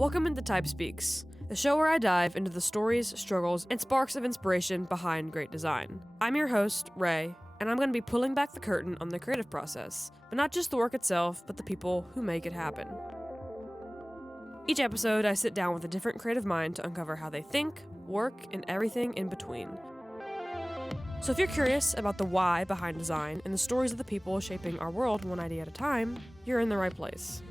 Welcome into Type Speaks, the show where I dive into the stories, struggles, and sparks of inspiration behind great design. I'm your host, Ray, and I'm going to be pulling back the curtain on the creative process, but not just the work itself, but the people who make it happen. Each episode, I sit down with a different creative mind to uncover how they think, work, and everything in between. So if you're curious about the why behind design and the stories of the people shaping our world one idea at a time, you're in the right place.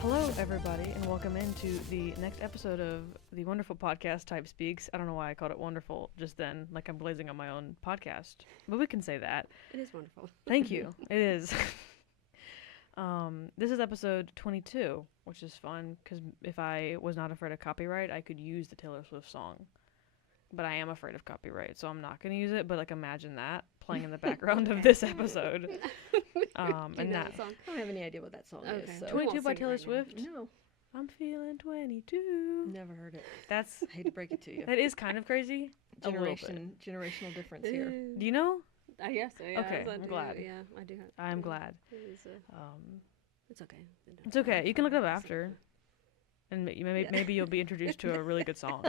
Hello, everybody, and welcome into the next episode of the wonderful podcast Type Speaks. I don't know why I called it wonderful just then, like I'm blazing on my own podcast, but we can say that. It is wonderful. Thank you. It is. This is episode 22, which is fun, because if I was not afraid of copyright, I could use the Taylor Swift song. But I am afraid of copyright, so I'm not going to use it, but like imagine that playing in the background of this episode. And that song. I don't have any idea what that song is. So. 22 by Taylor Swift? No. I'm feeling 22. Never heard it. That's I hate to break it to you. That is kind of crazy. Generational difference here. Do you know? Yes. Yeah, okay, I'm glad. Yeah, I do. I'm glad. It's okay. It's okay. You can look it up after, and maybe you'll be introduced to a really good song.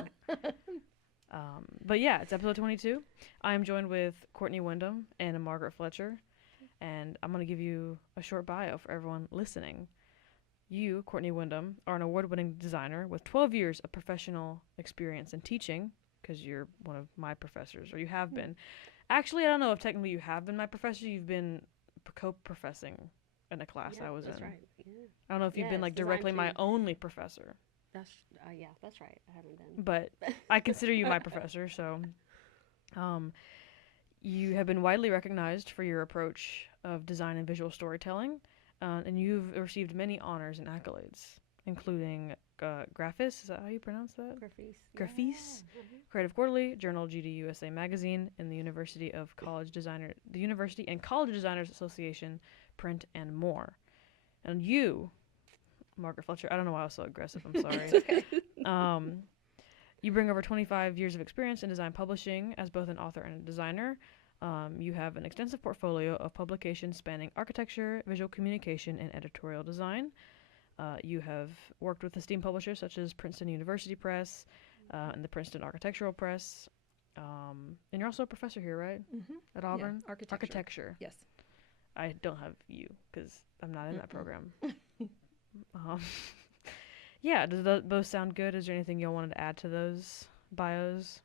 But yeah, it's episode 22. I'm joined with Courtney Windham and Margaret Fletcher, and I'm going to give you a short bio for everyone listening. You, Courtney Windham, are an award-winning designer with 12 years of professional experience in teaching, because you're one of my professors, or you have been. Actually, I don't know if technically you have been my professor. You've been co-professing in a class I was in. That's right. Yeah. I don't know if you've been like directly my only professor. That's right. I haven't been. But I consider you my professor, so you have been widely recognized for your approach of design and visual storytelling, and you've received many honors and accolades, including Graphis, is that how you pronounce that? Graphis, Yeah. Creative Quarterly, Journal GDUSA Magazine, and the University and College Designers Association, Print, and more. And you, Margaret Fletcher, I don't know why I was so aggressive, I'm sorry. It's okay. You bring over 25 years of experience in design publishing as both an author and a designer. You have an extensive portfolio of publications spanning architecture, visual communication, and editorial design. You have worked with esteemed publishers such as Princeton University Press and the Princeton Architectural Press. And you're also a professor here, right? Mm-hmm. At Auburn? Yeah, architecture. Yes. I don't have you because I'm not in that program. Yeah, does those sound good? Is there anything y'all wanted to add to those bios?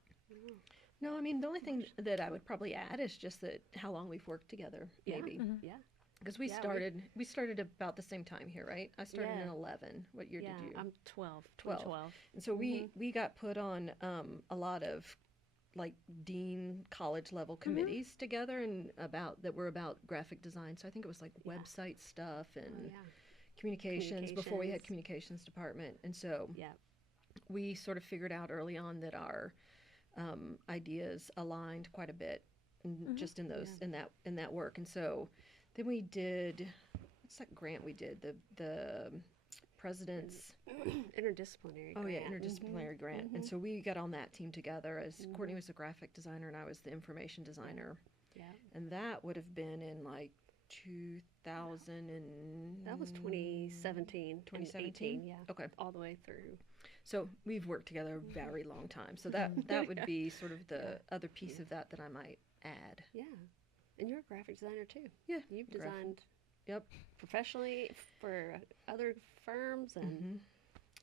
No, I mean, the only thing that I would probably add is just that how long we've worked together, maybe. Mm-hmm. Yeah. Because we started about the same time here, right? I started in 11. What year did you? I'm 12. 12. And so we got put on a lot of like dean college level committees together and that were about graphic design. So I think it was like website stuff and communications before we had communications department. And so we sort of figured out early on that our ideas aligned quite a bit just in those in that work. And so then we did, what's that grant we did? The president's interdisciplinary grant. Interdisciplinary grant. And so we got on that team together as Courtney was the graphic designer and I was the information designer. Yeah. And that would have been in like 2000 and... That was 2017. 2017? Yeah. Okay. All the way through. So we've worked together a very long time. So that would be sort of the other piece of that I might add. Yeah. And you're a graphic designer too. Yeah. You've designed professionally for other firms and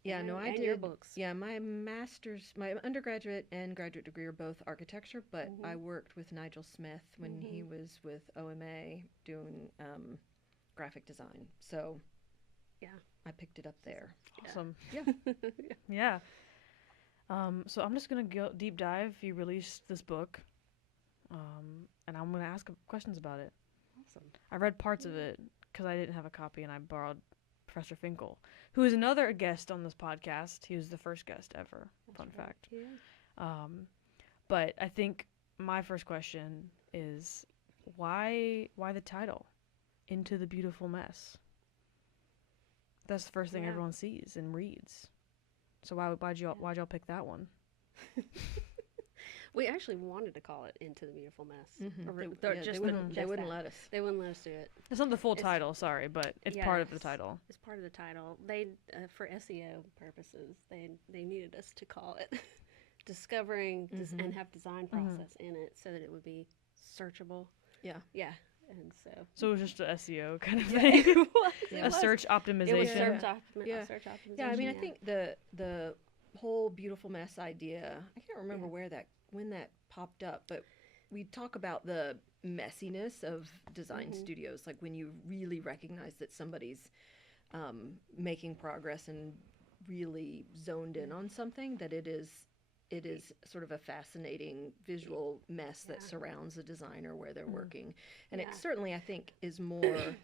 I did your books. Yeah, my undergraduate and graduate degree are both architecture, but I worked with Nigel Smith when he was with OMA doing graphic design. So I picked it up there. Awesome. Yeah. Yeah. So I'm just going to go deep dive. You released this book, and I'm going to ask questions about it. Awesome. I read parts of it because I didn't have a copy, and I borrowed Professor Finkel, who is another guest on this podcast. He was the first guest ever. Fun fact. Yeah. But I think my first question is why the title, Into the Beautiful Mess? That's the first thing Yeah. everyone sees and reads. So why'd y'all pick that one? We actually wanted to call it Into the Beautiful Mess. Mhm. Or They just wouldn't. the- They just wouldn't that. let us. They wouldn't let us do it. It's not the full It's- title, sorry, but it's part of the Yes. title. It's part of the title. They, for SEO purposes, they needed us to call it Discovering and have design process in it so that it would be searchable. Yeah. Yeah. And so So it was just a SEO kind of it thing. was. Yeah. A search It was optimization. Yeah. search optimization. Yeah, I mean, I think the whole beautiful mess idea. I can't remember when that popped up, but we talk about the messiness of design studios, like when you really recognize that somebody's making progress and really zoned in on something, that it is sort of a fascinating visual mess that surrounds a designer where they're working, and it certainly, I think, is more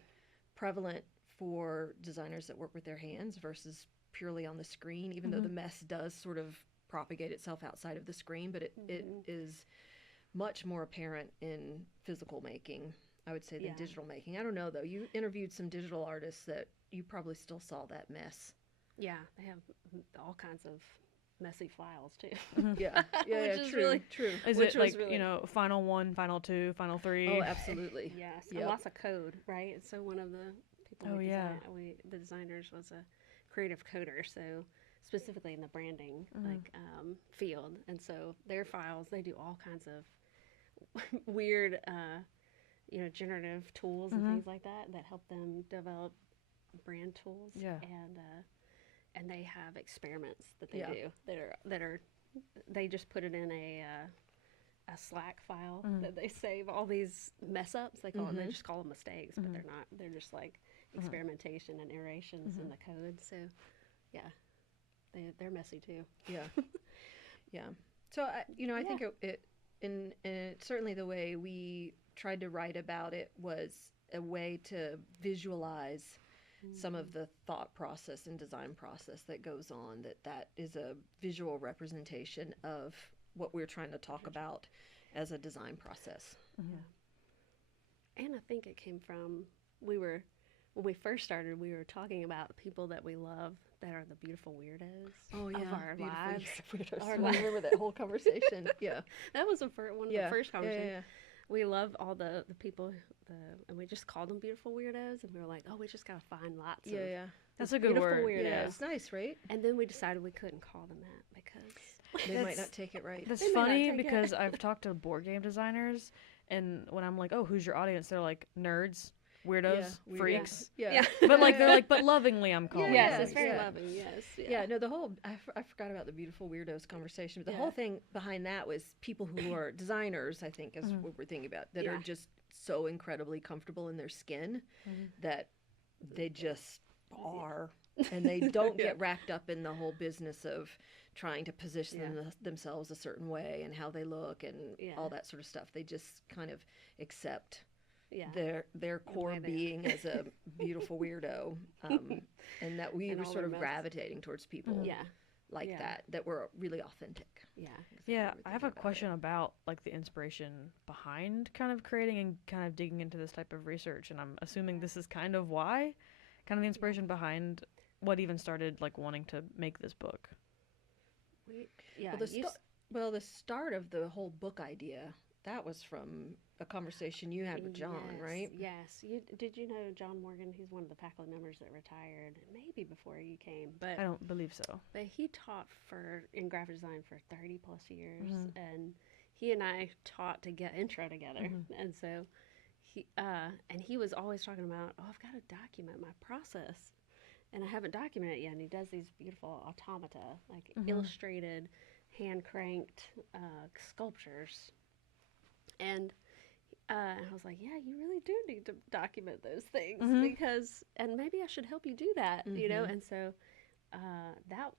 prevalent for designers that work with their hands versus purely on the screen, even though the mess does sort of propagate itself outside of the screen, but it is much more apparent in physical making, I would say, than digital making. I don't know, though. You interviewed some digital artists that you probably still saw that mess. Yeah, they have all kinds of messy files too. Yeah, Which is true, really- true. Is Which it was like, really- you know, final 1, final 2, final 3? Oh, absolutely. Yes, Yep. and lots of code, right? And so one of the people Oh, yeah. the designers was a creative coder, so specifically in the branding field, and so their files, they do all kinds of weird, generative tools and things like that help them develop brand tools. Yeah. And they have experiments that they do that are they just put it in a Slack file that they save all these mess ups. They call it, they just call them mistakes, but they're not. They're just like experimentation and iterations in the code. So, yeah, they're messy too. Yeah, yeah. So I think and certainly the way we tried to write about it was a way to visualize some of the thought process and design process that goes on. That is a visual representation of what we're trying to talk about as a design process. And I think it came from when we first started, we were talking about people that we love that are the beautiful weirdos of our lives. I remember that whole conversation. Yeah. That was one of the first conversations. Yeah. We love all the people, and we just called them beautiful weirdos, and we were like, oh, we just gotta find lots of That's a good beautiful word. weirdos. Yeah, it's nice, right? And then we decided we couldn't call them that because They might not take it right. That's They may not funny take it. because I've talked to board game designers, and when I'm like, oh, who's your audience? They're like, nerds, weirdos, Yeah, freaks. Yeah. But like, they're like, but lovingly I'm calling yes, them. it's very yeah. loving. Yes, Yeah, no, the whole, I forgot about the beautiful weirdos conversation, but the whole thing behind that was people who are designers, I think, is what we're thinking about, that are just so incredibly comfortable in their skin that they just are, and they don't get wrapped up in the whole business of trying to position themselves a certain way and how they look and all that sort of stuff. They just kind of accept their core being as a beautiful weirdo, and that we And were all sort their of mess. gravitating towards people like that were really authentic. Yeah, I have a question about like the inspiration behind kind of creating and kind of digging into this type of research, and I'm assuming this is kind of why, kind of the inspiration behind what even started like wanting to make this book. Well, the start of the whole book idea, that was from a conversation you had with John, right? Yes. Did you know John Morgan? He's one of the faculty members that retired, maybe before you came. But I don't believe so. But he taught in graphic design for 30 plus years, and he and I taught to get intro together, and so he was always talking about, oh, I've got to document my process, and I haven't documented it yet. And he does these beautiful automata, like illustrated, hand cranked sculptures, and I was like, yeah, you really do need to document those things because, and maybe I should help you do that, you know. And so that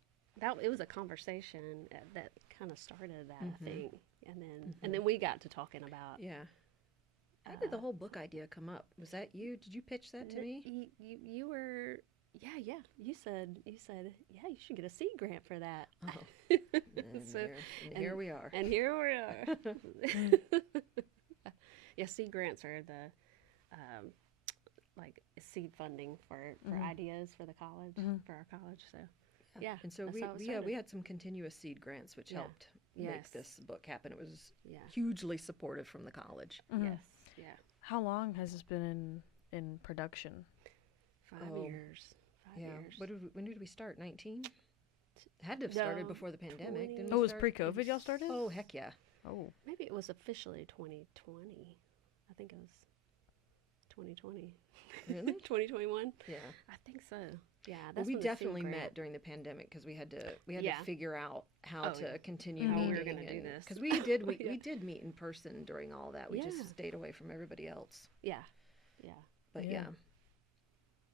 it was a conversation that kind of started that, I think, and then we got to talking about How did the whole book idea come up? Was that you? Did you pitch that to me? You were. Yeah. You said, yeah, you should get a seed grant for that. Oh. And here we are. And here we are. Yeah, seed grants are like seed funding for ideas for the college, for our college. So yeah, And so that's how it we started. had some continuous seed grants, which helped Yes. make this book happen. It was Yeah. hugely supportive from the college. Yes. Yeah. How long has this been in production? 5 Oh, years. 5 Yeah. years. When did we start? 19? Had to have started No, before the pandemic. 20. Didn't Oh, we it was start? pre-COVID y'all started? Oh, heck yeah. Oh. Maybe it was officially 2020. I think it was 2020. Really? 2021. Yeah. I think so. Yeah. That's Well, we when the seed definitely grant- met during the pandemic because we had to Yeah. figure out how Oh, to yeah. continue How we meeting. were gonna do this. Because we did Yeah. we did meet in person during all that. We Yeah. just stayed away from everybody else. Yeah. Yeah. But Yeah. yeah.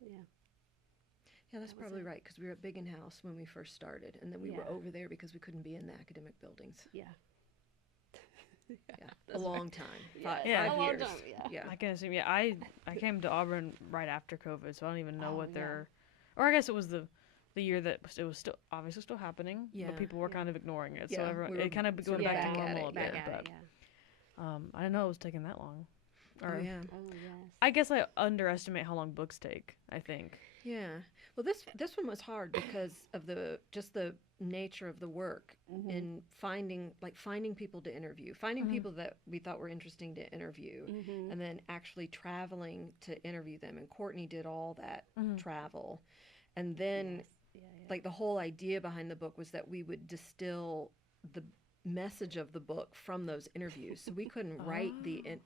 Yeah. Yeah, that's That was probably it. right because we were at Biggin House when we first started, and then we were Yeah. over there because we couldn't be in the academic buildings. Yeah. Yeah, a That's long right. time. Yeah, Yeah. Five a long years. time, yeah. I can assume. Yeah, I came to Auburn right after COVID, so I don't even know Oh, what yeah. their, or I guess it was the year that it was still obviously still happening, Yeah. but people were Yeah. kind of ignoring it. So Yeah, everyone, we were it kind of sort going of back back to at normal it, a Back bit. at But it, yeah. I didn't know it was taking that long. Oh yeah. Oh, yes. I guess I underestimate how long books take. I think. Yeah. Well, this one was hard because of the nature of the work Mhm. in finding people to interview, finding Mhm. people that we thought were interesting to interview, Mhm. and then actually traveling to interview them. And Courtney did all that Mhm. travel, and then Yes. Yeah. like the whole idea behind the book was that we would distill the message of the book from those interviews. So we couldn't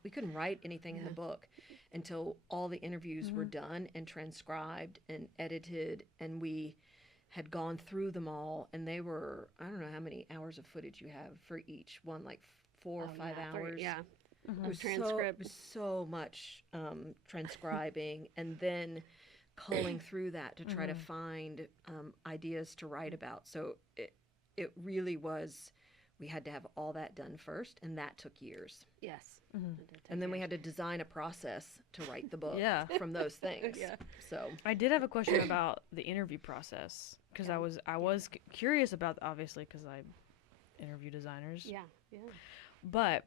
we couldn't write anything in the Yeah. book until all the interviews were Mhm. done and transcribed and edited, and we had gone through them all, and they were, I don't know how many hours of footage you have for each one, like 4 or Oh, 5 yeah, hours. Yeah. Mhm. It was transcript. so much transcribing and then culling through that to try to Mhm. find ideas to write about. So it really was, we had to have all that done first, and that took years. Yes. Mhm. It did take And then we years. had to design a process to write the book Yeah. from those things. Yeah. So I did have a question about the interview process because Yeah. I was curious about, obviously, because I interview designers. Yeah. Yeah. But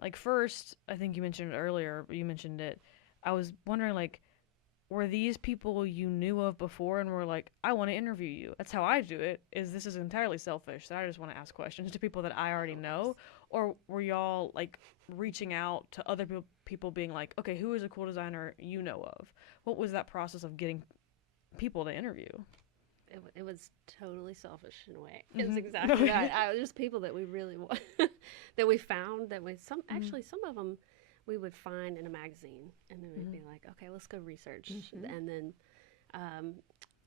like first, I think you mentioned it earlier, but you mentioned it. I was wondering, like, were these people you knew of before and were like, I want to interview you? That's how I do it. This is entirely selfish. That I just want to ask questions to people that I already know, or were y'all like reaching out to other people, being like, okay, who is a cool designer you know of? What was that process of getting people to interview? It was totally selfish in a way. Mhm. It's exactly that. There's people that we really want, that we found that we actually some of them we would find in a magazine, and then we'd be like, okay, let's go research, and then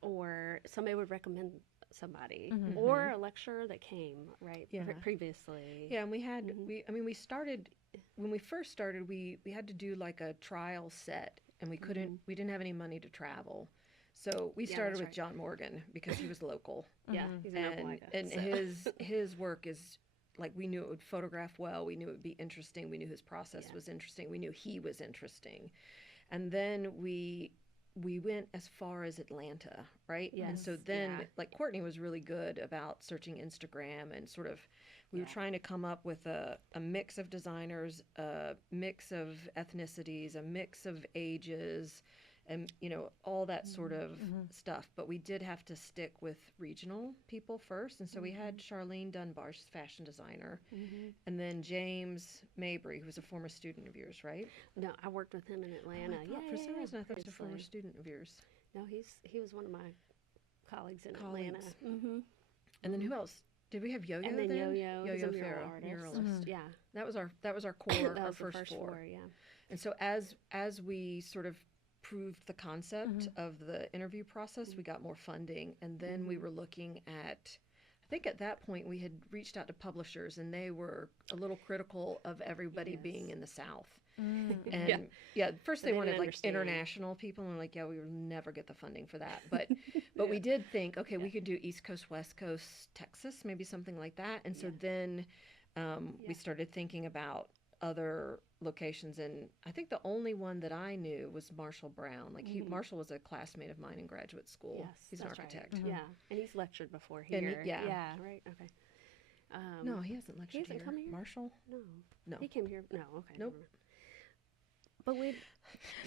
or somebody would recommend somebody, or a lecturer that came Yeah. previously. yeah, and we had we started when we first started. We had to do like a trial set, and we couldn't. We didn't have any money to travel, so we Yeah, started that's with right. John Morgan because he was local. Yeah, he's an Opelika, and so. his work is like, we knew it would photograph well, we knew it would be interesting, we knew his process was interesting, we knew he was interesting, and then we went as far as Atlanta, right? And so Yes, then yeah. like Courtney was really good about searching Instagram, and sort of we were Yeah. trying to come up with a mix of designers, a mix of ethnicities, a mix of ages, and all that sort of stuff. But we did have to stick with regional people first, and so we had Charlene Dunbar, she's a fashion designer, and then James Mabry, who's a former student of yours, right? No, I worked with him in Atlanta. For some reason I thought he was a former previously. student of yours. No, he was one of my colleagues in Colleagues. Atlanta. Mm-hmm. And then who else? Did we have Yo-Yo And then then? Yo-Yo, he's a mural Farrow, artist. muralist. Yeah, That was our core, that our was the first four. Yeah. And so as we sort of proved the concept of the interview process, we got more funding, and then we were looking at, I think at that point we had reached out to publishers, and they were a little critical of everybody being in the South. And first So they they wanted didn't like understand. international people, and we're like, yeah, we will never get the funding for that. But we did think, okay, we could do East Coast, West Coast, Texas, maybe something like that. And so then we started thinking about other locations, and I think the only one that I knew was Marshall Brown. Like Marshall was a classmate of mine in graduate school. Yes, He's an that's right. architect. Yeah, and he's lectured before And here. yeah. Right. Okay. No, he hasn't lectured hasn't here. come here? Marshall? No. No. He came here. No. Okay. Nope. never mind. But we.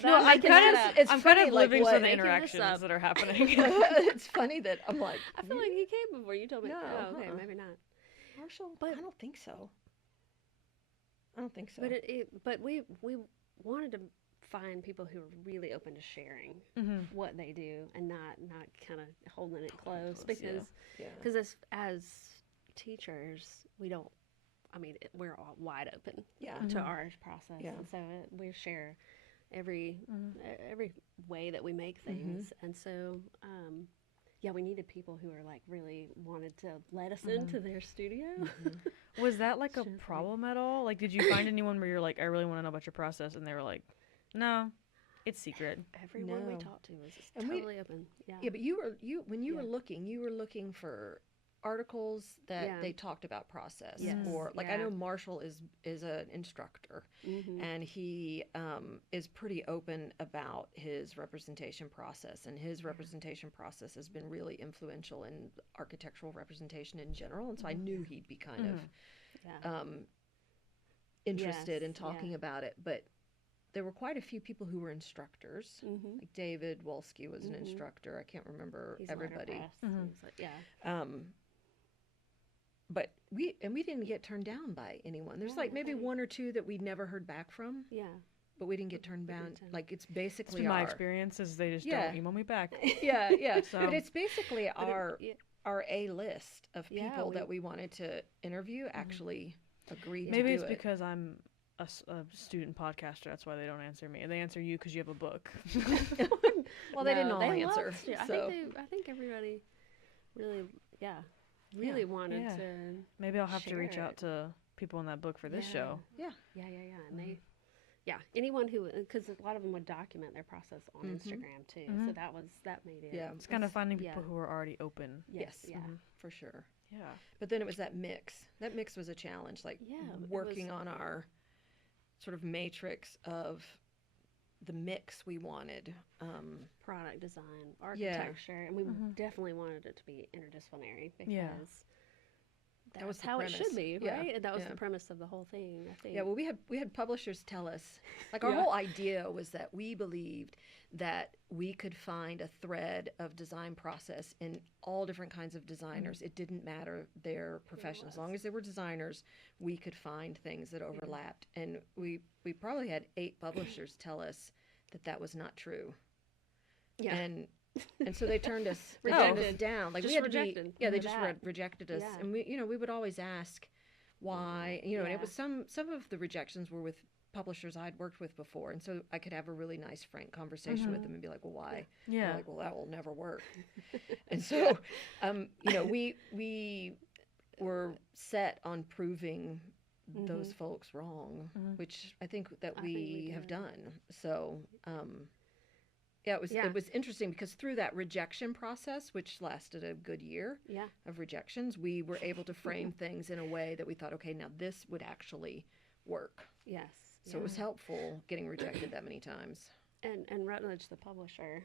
No, I'm I'm making kind that of, up. It's I'm kind funny, of like, living what- for the Making this interactions up. that are happening. It's funny that I'm like, I feel like he came before. You told me. No, Oh, okay, uh-uh. maybe not. Marshall. But- I don't think so. I don't think so. But we wanted to find people who are really open to sharing Mm-hmm. what they do and not kind of holding it close close, because yeah. as teachers we don't. I mean, we're all wide open Yeah. to our process, Yeah. and so we share every way that we make Mm-hmm. things, and so yeah, we needed people who are like really wanted to let us into their studio. Was that like a Sure. problem at all? Like, did you find anyone where you're like, I really want to know about your process, and they were like, no, it's secret. Everyone we No. talked to was just And we- totally open. Yeah. Yeah, but when you Yeah. were looking for articles that Yeah. they talked about process, Yes, or like I yeah. know Marshall is an instructor, Mm-hmm. and he is pretty open about his representation process, and his representation process has been really influential in architectural representation in general, and so I knew he'd be kind Yeah. of interested Yes, in talking yeah. about it, but there were quite a few people who were instructors. Mm-hmm. Like David Wolski was an instructor. I can't remember He's everybody. letterpress. Mhm. He's like, yeah. But we didn't get turned down by anyone. There's Yeah, like maybe nobody. one or two that we'd never heard back from, Yeah. but we didn't get turned We down. didn't turn- Like it's It's basically been my our experience is they just Yeah. don't email me back. yeah yeah. So- But it's basically But it- our yeah. our A list of Yeah, people we- that we wanted to interview actually agreed Maybe to it's do it. because I'm a student podcaster. That's why they don't answer me. And they answer you because you have a book. Well, they didn't No, all they answer. loved you. So I think everybody really, really wanted Yeah. to. Maybe I'll have to reach Share out it. to people in that book for this Yeah. show. yeah. Yeah. And they, anyone who, because a lot of them would document their process on Instagram too. So that made it. Yeah. It's kind of finding yeah. people who are already open. Yes. Yeah. For sure. Yeah. But then it was that mix. That mix was a challenge, like Yeah, it working was- on our sort of matrix of the mix we wanted. Product design, architecture, and we definitely wanted it to be interdisciplinary because Yeah. That was that's the how premise. it should be, Yeah, right? And that was yeah. the premise of the whole thing, I think. Yeah, well, we had publishers tell us, like our Yeah. whole idea was that we believed that we could find a thread of design process in all different kinds of designers. It didn't matter their profession. As long as they were designers, we could find things that overlapped. And we probably had 8 publishers tell us that was not true. Yeah. And so they turned us Rejected. down. Like Just we had rejected to be, yeah, they for just that. rejected us. Yeah. And we would always ask why, and it Yeah. was some of the rejections were with publishers I'd worked with before, and so I could have a really nice, frank conversation with them and be like, well, why? Yeah. They're like, well, that will never work. And so, we were set on proving those folks wrong, which I think that I think we we have did. done. So, yeah, it Yeah. was interesting because through that rejection process, which lasted a good year Yeah. of rejections, we were able to frame things in a way that we thought, okay, now this would actually work. Yes. So it was helpful getting rejected that many times. And Rutledge, the publisher,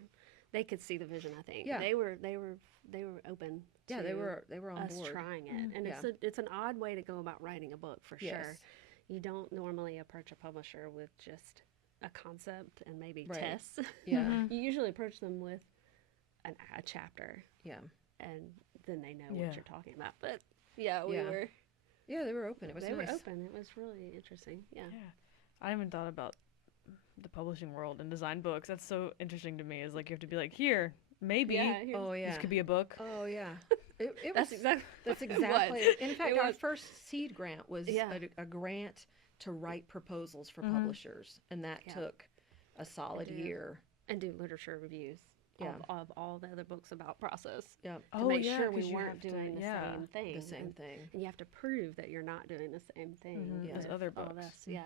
they could see the vision. I think. Yeah. They were open. Yeah, to they were on us board. trying it, and Yeah. it's an odd way to go about writing a book for sure. Yes. You don't normally approach a publisher with just a concept and maybe Right. tests. Yeah, You usually approach them with a chapter, yeah, and then they know Yeah. what you're talking about. But yeah, we Yeah. were. yeah. They were open. It was They nice. were open. It was really interesting. Yeah. Yeah. I haven't thought about the publishing world and design books. That's so interesting to me. Is like you have to be like, here, maybe here's- Oh yeah. this could be a book. Oh yeah. It That's was, exactly. That's what it exactly. was. In fact, It our was- first seed grant was Yeah. a grant to write proposals for publishers, and that Yeah. took a solid do. year. And do literature reviews. Yeah. Of all the other books about process. Yeah, To Oh, make yeah, sure we 'cause you weren't have to- doing the yeah. same thing. the same and, thing. and you have to prove that you're not doing the same thing as with other all books. this. Yeah.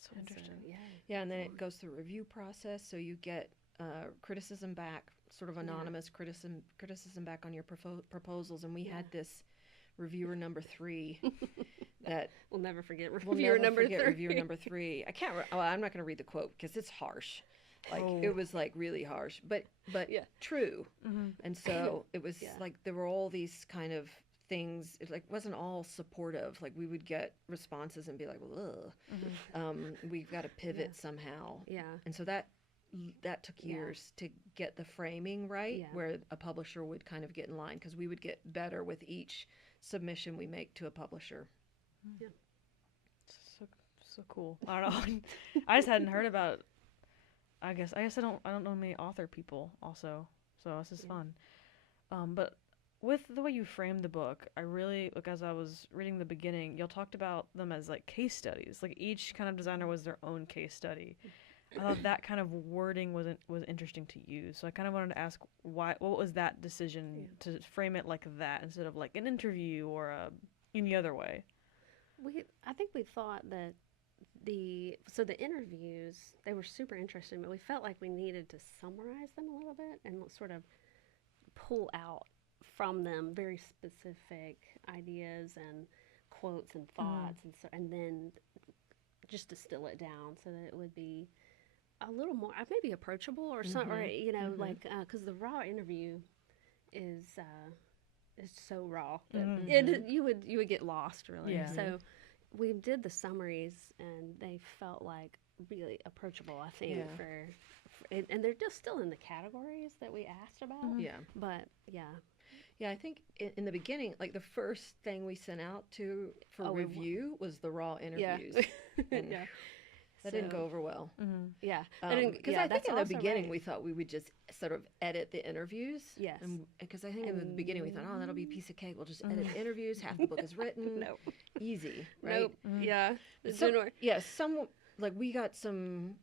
So And so, interesting. yeah. Yeah, and then it goes through a review process, so you get criticism back, sort of anonymous criticism back on your proposals. And we had this reviewer number 3 that We'll never forget we'll reviewer never number forget 3. reviewer number 3. I can't. I'm not going to read the quote because it's harsh. Like it was like really harsh, but Yeah. true. Mm-hmm. And so it was Yeah. like there were all these kind of things, it like wasn't all supportive. Like we would get responses and be like, ugh, we've got to pivot somehow. Yeah. And so that took years to get the framing right, where a publisher would kind of get in line, because we would get better with each submission we make to a publisher. Yeah. So cool. I don't know. I just hadn't heard about. I guess I don't know many author people also. So this is fun. But with the way you framed the book, I really, like, as I was reading the beginning, y'all talked about them as like case studies. Like each kind of designer was their own case study. I thought that kind of wording was interesting to use. So I kind of wanted to ask what was that decision to frame it like that instead of like an interview or any other way? I think we thought that the interviews, they were super interesting, but we felt like we needed to summarize them a little bit and sort of pull out from them very specific ideas and quotes and thoughts, and then just distill it down so that it would be a little more maybe approachable or something, or, you know, like because the raw interview is so raw that you would get lost, really. So we did the summaries, and they felt like really approachable, I think, and they're just still in the categories that we asked about. But I think in the beginning, like the first thing we sent out for review was the raw interviews. And that didn't go over well. Because I think in the beginning we thought we would just sort of edit the interviews. Because I think in the beginning we thought, that'll be a piece of cake. We'll just edit the interviews. Half the book is written. Easy, right? Like we got some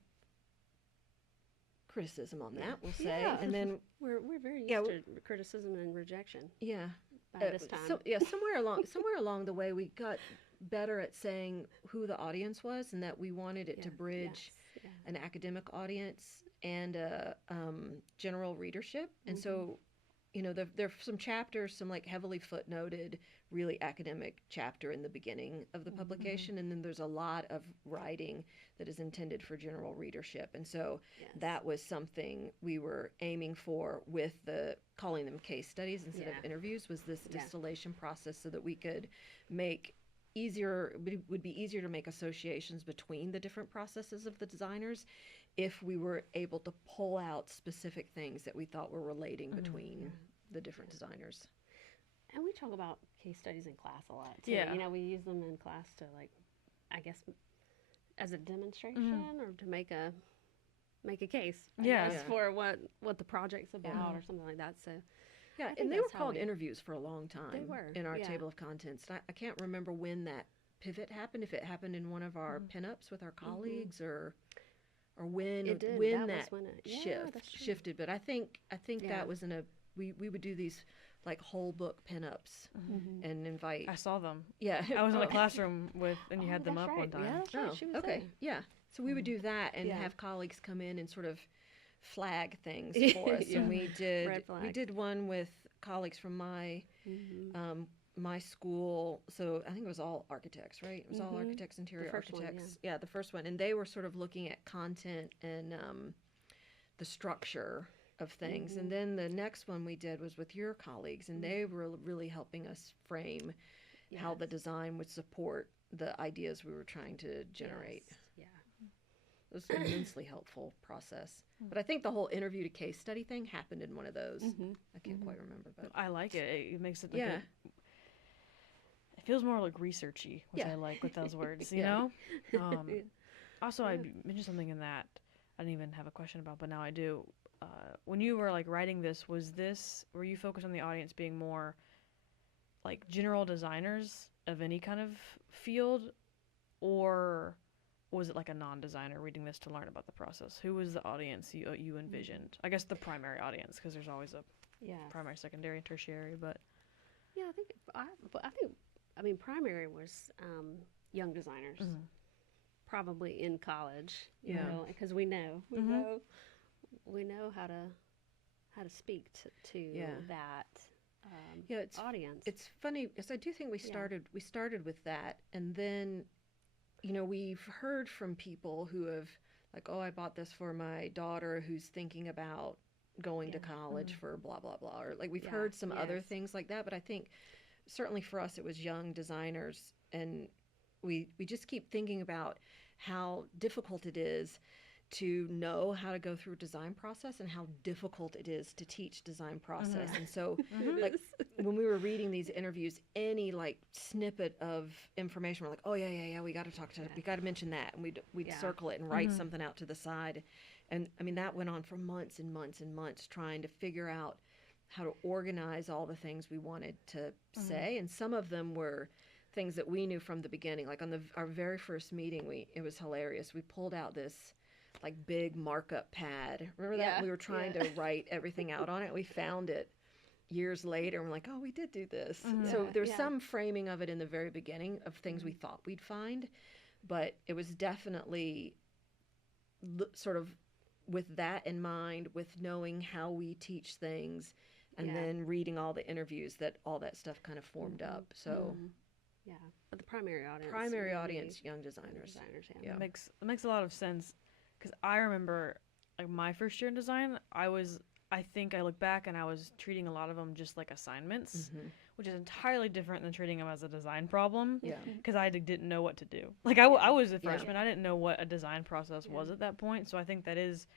criticism on that, we'll say, and then we're very used to criticism and rejection. By this time. So somewhere along the way, we got better at saying who the audience was, and that we wanted it to bridge an academic audience and a general readership. And so, you know, there are some chapters, some like heavily footnoted, really academic chapter in the beginning of the publication, and then there's a lot of writing that is intended for general readership. And so that was something we were aiming for with calling them case studies instead of interviews, was this distillation process, so that we could make would be easier to make associations between the different processes of the designers if we were able to pull out specific things that we thought were relating between the different designers. And we talk about case studies in class a lot too. You know, we use them in class to, like, I guess, as a demonstration or to make a case, I guess, for what the project's about or something like that. So and they were called interviews for a long time. They were in our table of contents. I can't remember when that pivot happened. If it happened in one of our pinups with our colleagues, or when that shifted. But I think that was we would do these like whole book pinups and invite. I saw them. Yeah, I was in a classroom and you had them up one time. Yeah, that's right. She was okay. There. So we would do that and have colleagues come in and sort of flag things for us. And we did one with colleagues from my my school. So I think it was all architects, right? It was all architects, interior architects. One, the first one, and they were sort of looking at content and the structure of things. And then the next one we did was with your colleagues, and they were really helping us frame how the design would support the ideas we were trying to generate. It was an immensely helpful process. But I think the whole interview to case study thing happened in one of those. I can't quite remember, but I like it. It makes it like it feels more like researchy, which I like with those words, you know? Also, I mentioned something in that I didn't even have a question about, but now I do. When you were like writing this, were you focused on the audience being more like general designers of any kind of field, or was it like a non-designer reading this to learn about the process? Who was the audience you envisioned? I guess the primary audience, because there's always a primary, secondary, and tertiary. But I mean, primary was young designers, probably in college. You know, because we know how to speak to that audience. It's funny because I do think we started with that, and then, you know, we've heard from people who have like, oh, I bought this for my daughter who's thinking about going to college for blah blah blah, or like we've heard some other things like that. But I think certainly for us, it was young designers, and we just keep thinking about how difficult it is to know how to go through a design process and how difficult it is to teach design process. And so like when we were reading these interviews, any like snippet of information, we're like, oh yeah, we got to talk to, we got to mention that. And we'd circle it and write something out to the side. And I mean, that went on for months and months and months, trying to figure out how to organize all the things we wanted to say. And some of them were things that we knew from the beginning. Like on our very first meeting, it was hilarious. We pulled out this like big markup pad. Remember that? We were trying to write everything out on it. We found it years later and we're like, oh, we did do this. So there's some framing of it in the very beginning of things we thought we'd find, but it was definitely sort of with that in mind, with knowing how we teach things, and then reading all the interviews, that all that stuff kind of formed up. So yeah, but the primary audience, young designers. It makes a lot of sense. Because I remember, like, my first year in design, I think I look back and I was treating a lot of them just like assignments, which is entirely different than treating them as a design problem. Yeah. Because I didn't know what to do. Like, I was a freshman. I didn't know what a design process was at that point. So I think that is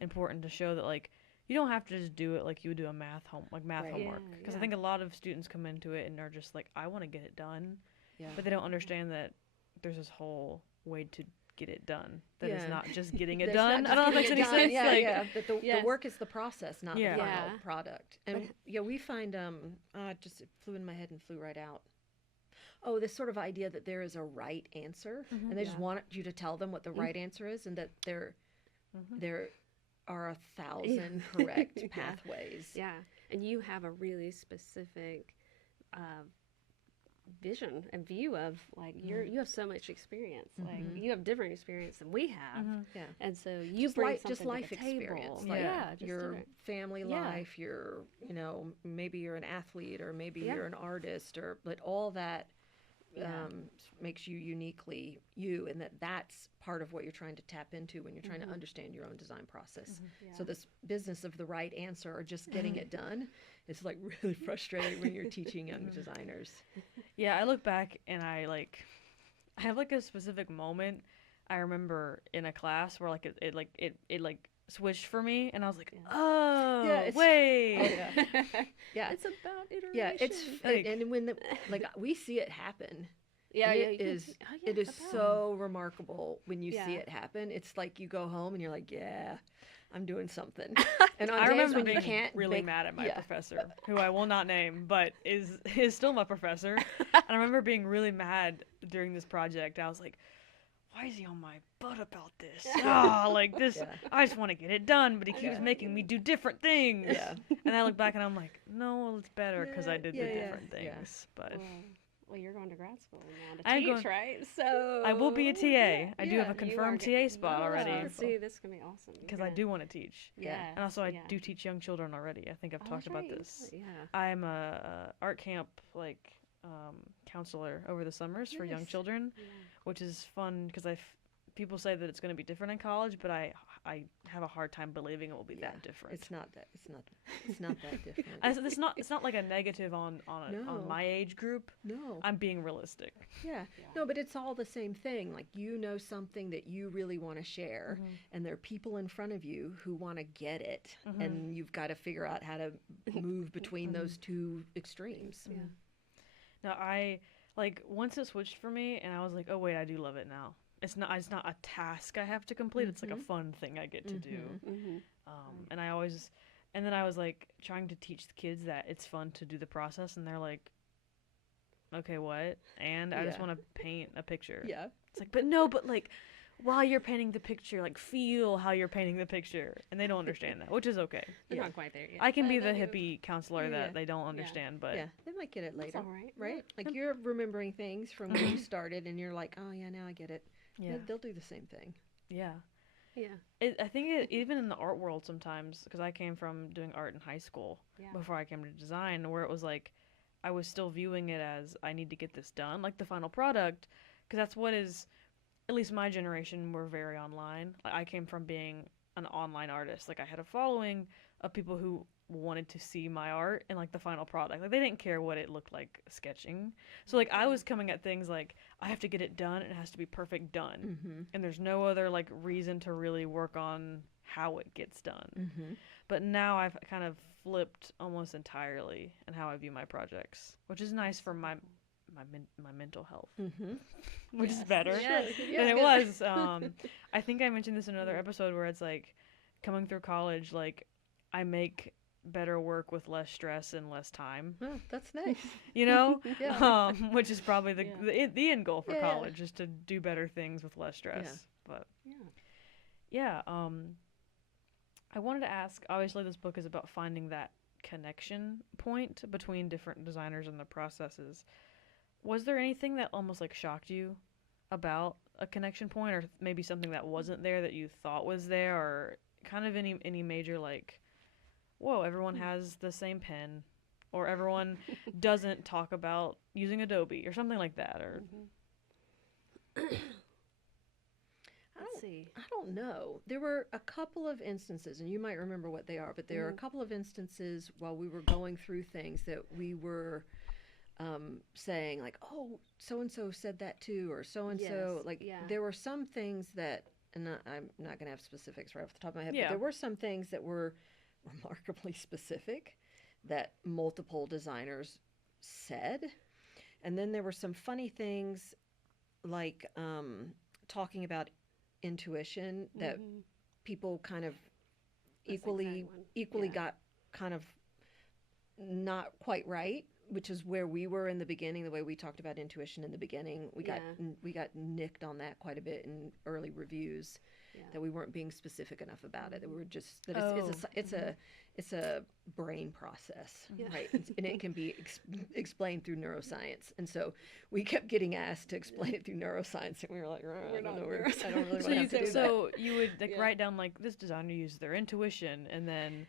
important to show that, like, you don't have to just do it like you would do a math homework. Because I think a lot of students come into it and are just like, I want to get it done. Yeah. But they don't understand that there's this whole way to get it done. That is not just getting it done. I don't know if that makes any sense. That the work is the process, not the final product. And we find it just flew in my head and flew right out. Oh, this sort of idea that there is a right answer, and they just want you to tell them what the right answer is, and that there are 1,000 correct pathways. Yeah, and you have a really specific vision and view of, like, you have so much experience, like you have different experience than we have, and so you just bring something life to the table. Experience, like your family life, your maybe you're an athlete, or maybe you're an artist, or but all that makes you uniquely you, and that's part of what you're trying to tap into when you're trying to understand your own design process. So this business of the right answer or just getting it done, it's like really frustrating when you're teaching young designers. Yeah, I look back and I have like a specific moment I remember in a class where like it switched for me, and I was like, wait. It's about iteration. Yeah, it's and when we see it happen. It is so remarkable when you see it happen. It's like you go home and you're like, I'm doing something. And on I remember when being you can't really mad at my professor, who I will not name, but is still my professor. And I remember being really mad during this project. I was like, why is he on my butt about this? Like this, I just want to get it done, but he keeps making me do different things. Yeah. And I look back and I'm like, no, it's better because I did the different things. But well, you're going to grad school now to teach, right? So I will be a TA. I do have a confirmed TA spot already. See, this is going to be awesome. Because I do want to teach. Yeah. And also I do teach young children already. I think I've talked about this. Yeah. I'm a art camp, counselor over the summers for young children, which is fun because people say that it's going to be different in college, but I have a hard time believing it will be that different. It's not that different. It's not like a negative on my age group. No, I'm being realistic. Yeah. No, but it's all the same thing. Like, something that you really want to share, and there are people in front of you who want to get it, and you've got to figure out how to move between those two extremes. Yeah. Now once it switched for me, and I was like, oh wait, I do love it now. It's not a task I have to complete. It's like a fun thing I get to do. And then I was like trying to teach the kids that it's fun to do the process, and they're like, okay, what? And I just want to paint a picture. Yeah. It's like, but like while you're painting the picture, like feel how you're painting the picture, and they don't understand that, which is okay. They're not quite there yet. I can be the hippie counselor that they don't understand, but they might get it later. That's all right. Right? Like you're remembering things from when you started, and you're like, oh yeah, now I get it. Yeah, they'll do the same thing. Yeah. Yeah. I think even in the art world sometimes, because I came from doing art in high school before I came to design, where it was like I was still viewing it as I need to get this done, like the final product, because that's what is, at least my generation, we're very online. I came from being an online artist. Like I had a following of people who wanted to see my art and like the final product. Like they didn't care what it looked like sketching. So like I was coming at things like I have to get it done and it has to be perfect done. And there's no other like reason to really work on how it gets done. But now I've kind of flipped almost entirely in how I view my projects, which is nice for my mental health, which is better than it was. I think I mentioned this in another episode where it's like coming through college, like I make better work with less stress and less time. Oh, that's nice. You know, which is probably the end goal for college is to do better things with less stress. But I wanted to ask. Obviously, this book is about finding that connection point between different designers and the processes. Was there anything that almost like shocked you about a connection point, or maybe something that wasn't there that you thought was there, or kind of any major like, whoa, everyone has the same pen, or everyone doesn't talk about using Adobe, or something like that, or Let's see. I don't know. There were a couple of instances, and you might remember what they are, but there are a couple of instances while we were going through things that we were saying like, oh, so-and-so said that too, or so-and-so, there were some things that, and I'm not going to have specifics right off the top of my head, but there were some things that were remarkably specific that multiple designers said. And then there were some funny things like talking about intuition that people kind of equally got kind of not quite right, which is where we were in the beginning. The way we talked about intuition in the beginning, we got nicked on that quite a bit in early reviews, that we weren't being specific enough about it. That we were just that it's a brain process, right? And it can be explained through neuroscience. And so we kept getting asked to explain it through neuroscience, and we were like, I don't know, I don't really want to do that. So you would like write down like this designer uses their intuition, and then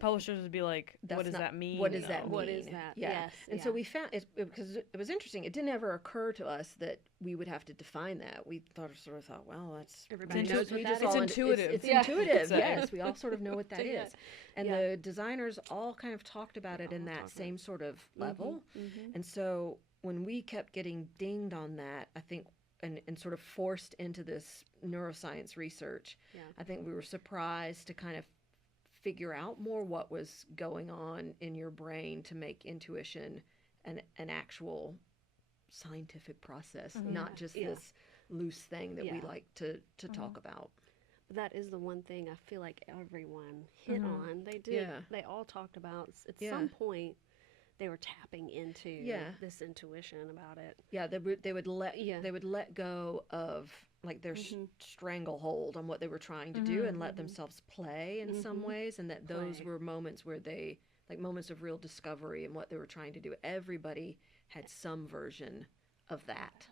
publishers would be like, what does that mean? What does that mean? What is that? Yeah. And so we found it because it was interesting. It didn't ever occur to us that we would have to define that. We sort of thought, well, that's everybody knows what that is. It's intuitive. It's intuitive. Yes, we all sort of know what that is. And the designers all kind of talked about it in that same sort of level. And so when we kept getting dinged on that, I think, and sort of forced into this neuroscience research, I think we were surprised to kind of figure out more what was going on in your brain to make intuition an actual scientific process, not just this loose thing that we like to talk about. But that is the one thing I feel like everyone hit on. They did. They all talked about at some point they were tapping into this intuition about it. Yeah, they would let go of like their stranglehold on what they were trying to do and let themselves play in some ways, and that those were moments where they, like moments of real discovery in what they were trying to do. Everybody had some version of that.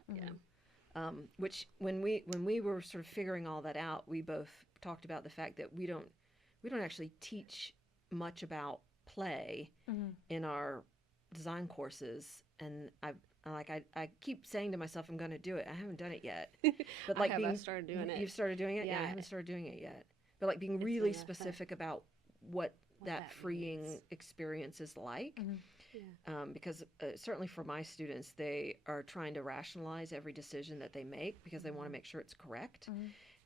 Which when we were sort of figuring all that out, we both talked about the fact that we don't actually teach much about play in our design courses, and I keep saying to myself, I'm going to do it. I haven't done it yet. But like I started doing it. You've started doing it? Yeah, I haven't started doing it yet. But like being really specific about what that freeing means. Experience is like. Because certainly for my students, they are trying to rationalize every decision that they make because they want to make sure it's correct.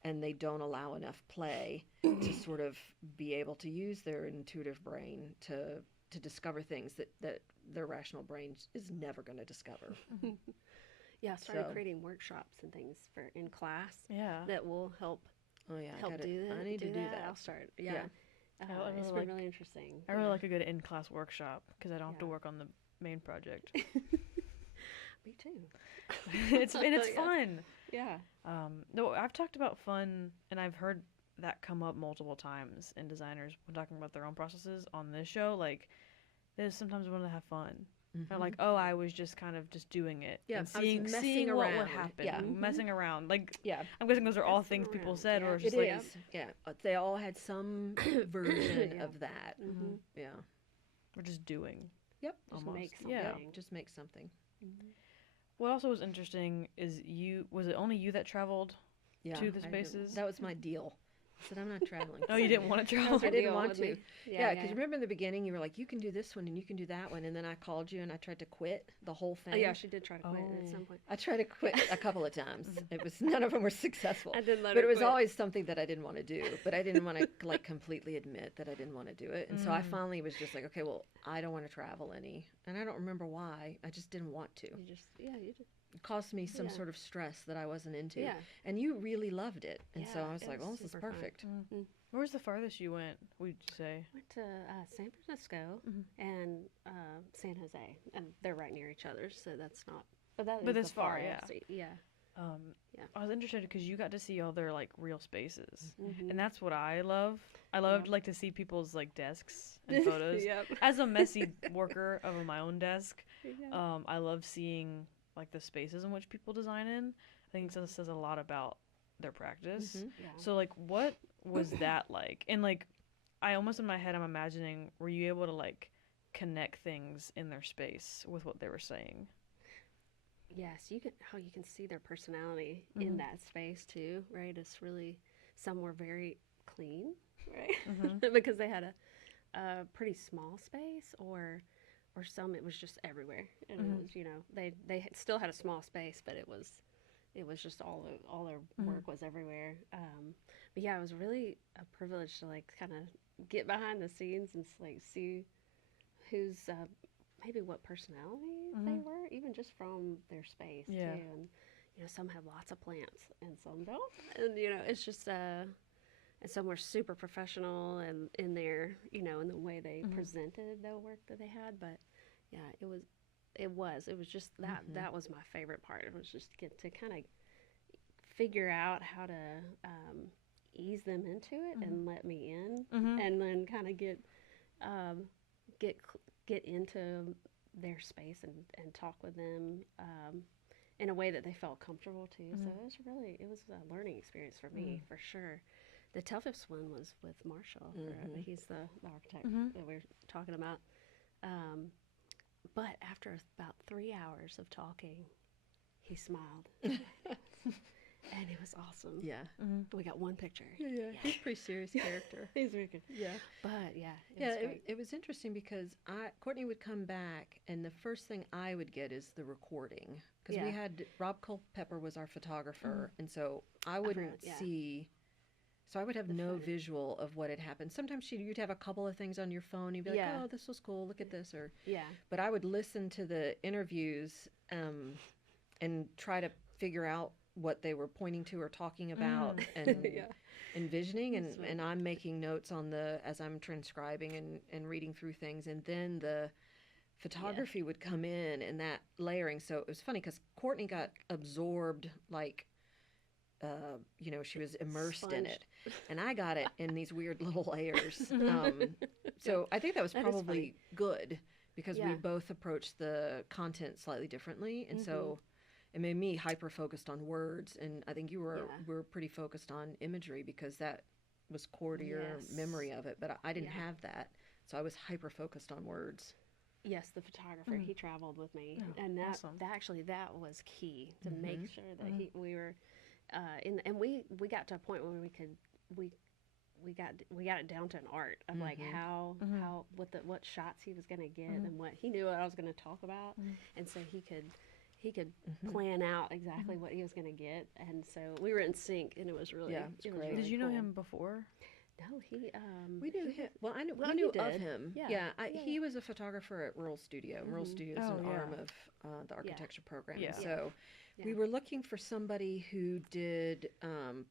And they don't allow enough play to sort of be able to use their intuitive brain to discover things that their rational brain is never going to discover. I started creating workshops and things in class that will help do that. I need to do that. I'll start. It's been really interesting. I really like a good in-class workshop because I don't have to work on the main project. Me too. it's fun. Yeah. No, I've talked about fun, and I've heard that come up multiple times in designers when talking about their own processes on this show. Like, they sometimes want to have fun. And like, oh, I was just kind of just doing it. And seeing what would happen. Messing around. Like, I'm guessing those are all things people said, or just like... They all had some version of that. We're just doing. Just make something. Just make something. What also was interesting is was it only you that traveled to the spaces? That was my deal. I said, I'm not traveling. Oh, you didn't want to travel? I didn't want with to. me. Yeah, because remember in the beginning, you were like, you can do this one and you can do that one. And then I called you and I tried to quit the whole thing. Oh, yeah, she did try to quit at some point. I tried to quit a couple of times. None of them were successful. I didn't let But her it was quit. always something that I didn't want to do. But I didn't want to like completely admit that I didn't want to do it. And so I finally was just like, okay, well, I don't want to travel any. And I don't remember why. I just didn't want to. You just. It caused me some sort of stress that I wasn't into. Yeah. And you really loved it. And so Yeah, I was it like, was well, this is super fun. perfect. Where's the farthest you went, would you say? Went to San Francisco and San Jose, and they're right near each other, so that's not. But that's the far, farthest. Yeah. I was interested because you got to see all their like real spaces, Mm-hmm. and that's what I love. I loved like to see people's like desks and photos. Yep. As a messy worker of my own desk, Yeah. I love seeing like the spaces in which people design in. I think this says a lot about their practice. Yeah. So like, what was that like? And like, I almost in my head I'm imagining, were you able to like connect things in their space with what they were saying? Yes, you can see their personality in that space too, right? It's really, some were very clean, right? Because they had a pretty small space, or some it was just everywhere. And it was, they still had a small space, but it was just all their work was everywhere. But yeah, it was really a privilege to like kind of get behind the scenes and like see who's maybe what personality they were, even just from their space too. And some have lots of plants and some don't. And it's just and some were super professional and in their in the way they presented the work that they had. But yeah, it was just that was my favorite part. It was just get to kind of figure out how to ease them into it and let me in, and then kind of get into their space and talk with them in a way that they felt comfortable too. So it was a learning experience for me for sure. The Telfif's one was with Marshall. He's the architect that we're talking about. But after about 3 hours of talking, he smiled. And it was awesome. Yeah. We got one picture. Yeah. He's a pretty serious character. He's very good. Yeah. But yeah, it was interesting because Courtney would come back, and the first thing I would get is the recording. Because we had, Rob Culpepper was our photographer, and so I wouldn't see, so I would have no visual of what had happened. Sometimes you'd have a couple of things on your phone, you'd be like, oh, this was cool, look at this, but I would listen to the interviews and try to figure out what they were pointing to or talking about and envisioning, and I'm making notes on as I'm transcribing and reading through things, and then the photography would come in and that layering. So it was funny because Courtney got absorbed, like she was immersed in it, and I got it in these weird little layers. So I think that was probably good because we both approached the content slightly differently, and so it made me hyper focused on words, and I think you were pretty focused on imagery because that was core to your memory of it, but I didn't have that, so I was hyper focused on words. Yes, the photographer, he traveled with me, and that was key to make sure that we were and we got to a point where we got it down to an art of like how what shots he was going to get and what he knew what I was going to talk about, and so he could plan out exactly what he was going to get, and so we were in sync, and it was really it's great. Really Did you know cool. him before? No, we knew him. Well, we knew of him. He was a photographer at Rural Studio. Rural Studio is an arm of the architecture program. Yeah. So we were looking for somebody who did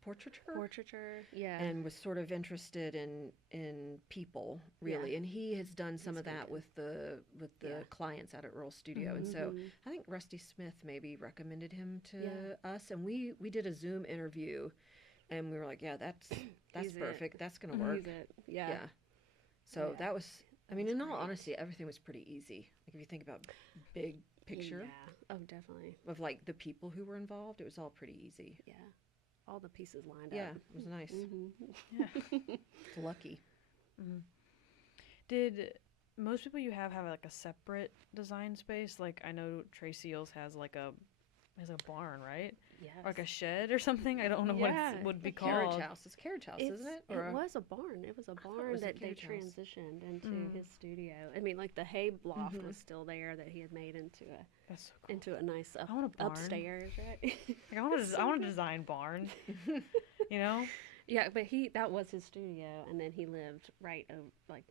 portraiture, and was sort of interested in people, really. And he has done some of that with the clients out at Rural Studio. And so I think Rusty Smith maybe recommended him to us, and we did a Zoom interview. And we were like, yeah, that's perfect. That's going to work. Use it. Yeah. So that was, I mean, in all honesty, everything was pretty easy. Like if you think about big picture. Yeah. Oh, definitely. Of like the people who were involved, it was all pretty easy. Yeah. All the pieces lined up. Yeah, it was nice. It's lucky. Did most people you have like a separate design space? Like I know Trey Seals has like a barn, right? Yes. Or like a shed or something. I don't know what Yeah. it would be The carriage called. house. It's a carriage house, It's- isn't it? It was a barn. It was a thought it barn was a that they carriage house. transitioned into Mm. his studio. I mean, like the hay loft Mhm. was still there that he had made into That's so cool. a nice I want a barn. upstairs, right? Like, I want to design barn. You know? Yeah, but that was his studio, and then he lived right over, like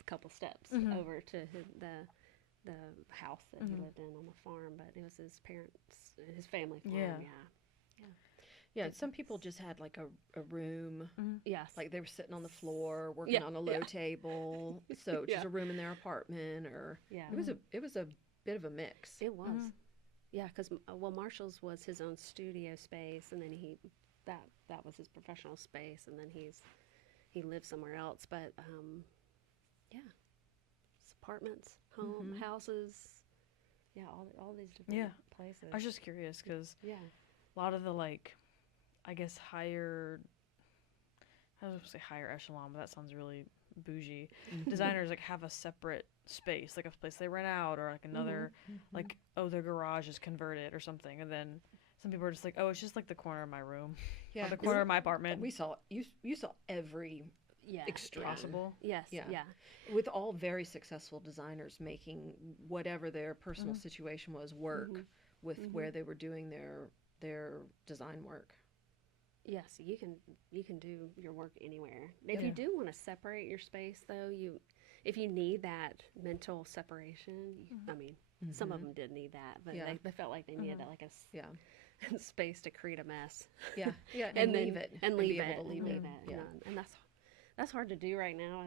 a couple steps Mhm. over to the house that he Mhm. lived in on the farm. But it was his parents, his family farm. Yeah. Yeah, some people just had like a room, Yes. like they were sitting on the floor working Yeah, on a low yeah. table, so just Yeah. a room in their apartment, or Yeah. it was a bit of a mix. It was. Mhm. Yeah, because Marshall's was his own studio space, and then that was his professional space, and then he lived somewhere else. But yeah, it's apartments, houses, yeah, all these different Yeah. places. I was just curious because yeah, a lot of the, like, I guess higher, I was going to say higher echelon, but that sounds really bougie. Designers, like, have a separate space, like a place they rent out, or like another, like, oh, their garage is converted or something. And then some people are just like, oh, it's just like the corner of my room, or the corner of my apartment. We saw you saw every yeah, extreme Possible. Yes, Yeah. yeah, with all very successful designers making whatever their personal situation was work with where they were doing their design work. yes. You can do your work anywhere. If Yeah. you do want to separate your space, though, if you need that mental separation, I mean, some of them did need that, but Yeah. they felt like they needed like a Yeah, space to create a mess. yeah, yeah, And then- leave it and be leave able it, to leave and it. leave it. Yeah, And that's hard to do right now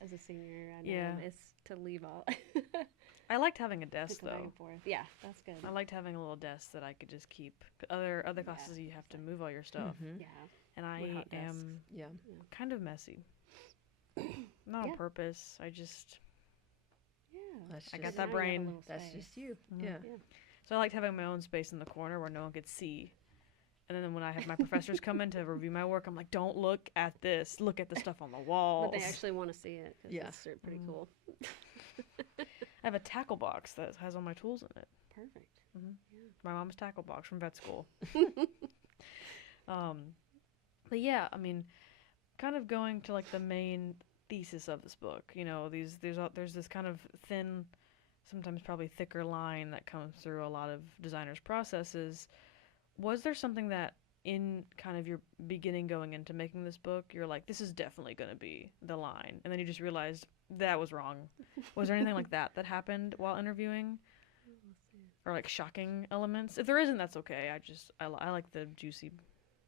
as a senior. I know. Yeah. It's to leave all I liked having a to desk, go back though. and forth. Yeah, that's good. I liked having a little desk that I could just keep. Other classes, you have to move all your stuff. Yeah, And I We're hot desks. am yeah. kind of messy. Not Yeah. on purpose. I just, yeah. That's I just, got that Now you have a brain. little That's space. just you. Mhm. Yeah. Yeah. So I liked having my own space in the corner where no one could see. And then when I have my professors come in to review my work, I'm like, don't look at this. Look at the stuff on the walls. But they actually want to see it. 'Cause Yeah. it's pretty cool. I have a tackle box that has all my tools in it. Perfect. My mom's tackle box from vet school. But yeah, I mean, kind of going to like the main thesis of this book. You know, there's this kind of thin, sometimes probably thicker line that comes through a lot of designers' processes. Was there something that in kind of your beginning going into making this book, you're like, this is definitely going to be the line, and then you just realized that was wrong? Was there anything like that happened while interviewing? Or like shocking elements? If there isn't, that's okay. I like the juicy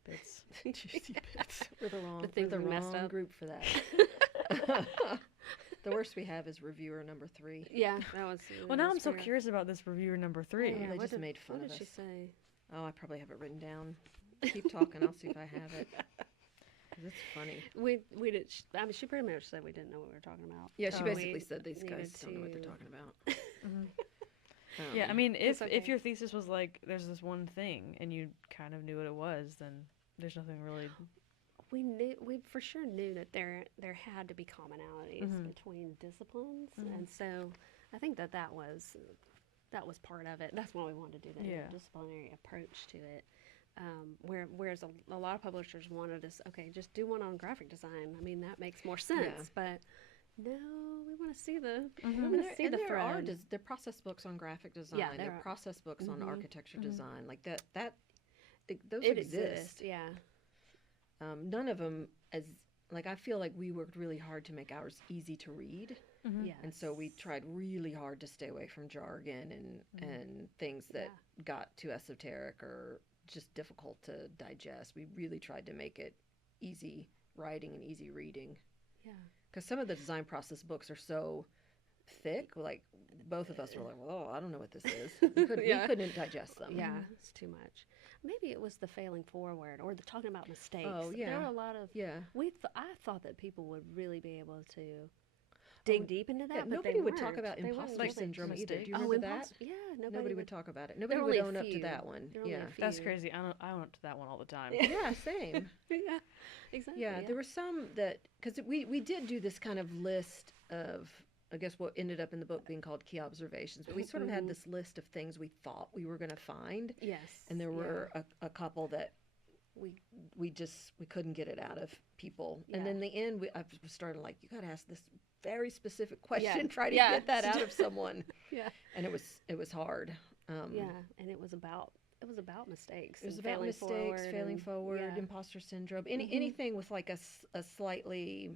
bits. Juicy bits. We're the wrong, things we're the we messed wrong up. group for that. The worst we have is reviewer number 3. Yeah, that was. Well, now I'm that's so fair. curious about this reviewer number 3. Yeah, they what just did- made fun what of did she us. say? Oh, I probably have it written down. Keep talking. I'll see if I have it. 'Cause it's funny. We did. I mean, she pretty much said we didn't know what we were talking about. Yeah, she Oh. basically We said these guys needed don't know what they're to- talking about. Yeah, I mean, if okay. your thesis was like, there's this one thing, and you kind of knew what it was, then there's nothing really. We for sure knew that there had to be commonalities between disciplines, and so I think that was part of it. That's why we wanted to do the Yeah. interdisciplinary approach to it. Whereas a lot of publishers wanted us, okay, just do one on graphic design. I mean, that makes more sense, but no, we want to see the There are thread. there are process books on graphic design. Yeah, there there are are. process books on architecture design. Like those It exist. exists, yeah. None of them as like I feel like we worked really hard to make ours easy to read, Yeah. and so we tried really hard to stay away from jargon and things that got too esoteric or just difficult to digest. We really tried to make it easy writing and easy reading. Yeah. Because some of the design process books are so thick, like both of us were like, "Oh, I don't know what this is." We couldn't digest them. Yeah, it's too much. Maybe it was the failing forward or the talking about mistakes. Oh, yeah. There were a lot of. Yeah. I thought that people would really be able to dig deep into that. Yeah, but nobody they would talk weren't. about They weren't imposter really syndrome either. Do mistakes. you remember that? Yeah, Nobody would talk about it. There Nobody were would only a own up to few. that one. There were only Yeah. a few. That's crazy. I went to that one all the time. Yeah, same. Yeah, exactly. Yeah, there were some that because we did do this kind of list of I guess what ended up in the book being called Key Observations. But we sort of had this list of things we thought we were going to find. Yes. And there were a couple that we couldn't get it out of people. Yeah. And in the end, I was starting like, you got to ask this very specific question. Yeah. Try to get that out of someone. Yeah. And it was hard. And it was about mistakes. It was and about mistakes, failing forward, yeah. imposter syndrome, anything with like a slightly,